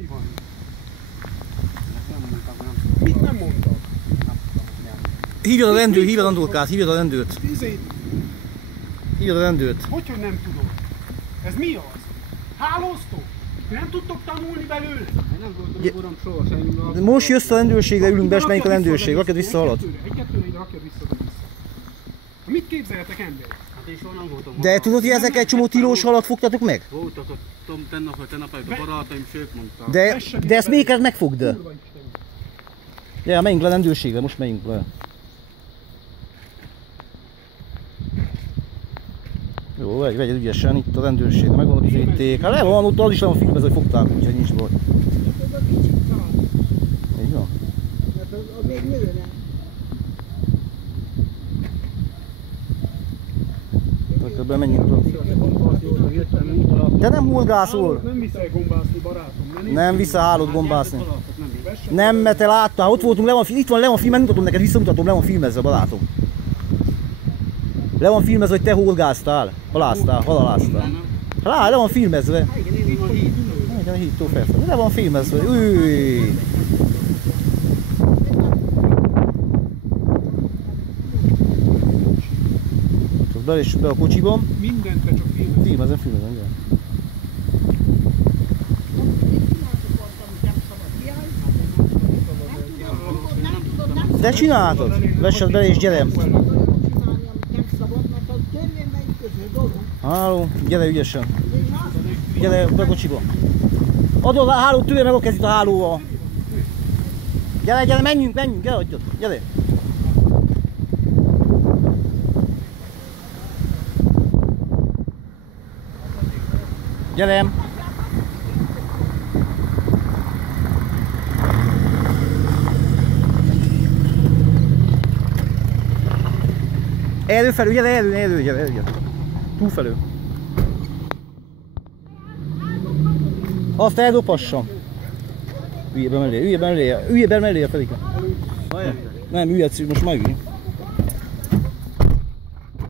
Mi van? Mit nem mondtak? Hívjad a rendőrt, hívjad Andorkát, hívjad a rendőrt. Hívjad a rendőrt. Hogy nem tudod? Ez mi az? Hálóztok? Nem tudtok tanulni belőle? Nem voltam uram soha sem. Most jössz a rendőrségre, ülünk be, és menjünk a rendőrség. Rakjad vissza alatt. Egy-kettőre ide rakjad vissza. Mit képzeljetek, ember? Hát én soha nem voltam. De tudod, hogy ezek egy csomó tilós halat fogtatok meg? Voltak a tegnap a barátaim, sőt mondták. De ezt még megfogd. Ja, menjünk le a rendőrségre, most menjünk le. Jó, vegyed ügyesen, itt a rendőrségre, megvan a bizonyíték. Hát le van, ott az is le van filmezve, hogy fogták, úgyhogy nincs baj. Így van. Az még nőne. Akkor menjünk le. De nem hulgászol! Nem viszel gombászni, barátom. Nem vissza hálót gombászni. Nem, mert te láttál, ott voltunk, itt van, le van filmezve, mutatom neked, visszamutatom, le van filmezve, barátom. Le van filmezve, hogy te horgásztál, haláláztál. Hát le van filmezve. Igen, a hídtól felfelé. Le van filmezve. Új. Csak be a kocsiban. Mindent te csak filmezem. Filmezem, igen. De csináltad? Vessed bele és gyere! Háló, gyere ügyesen! Gyere be a kocsiba! Adod a hálót, tőle meg a kezit a hálóval! Gyere, menjünk, gyere, adjad! Gyere! Gyere! Előfelül, gyere! Túlfelül. Azt eldopassam. Ülj be mellé, Felike. Nem, ülj, most már ülj.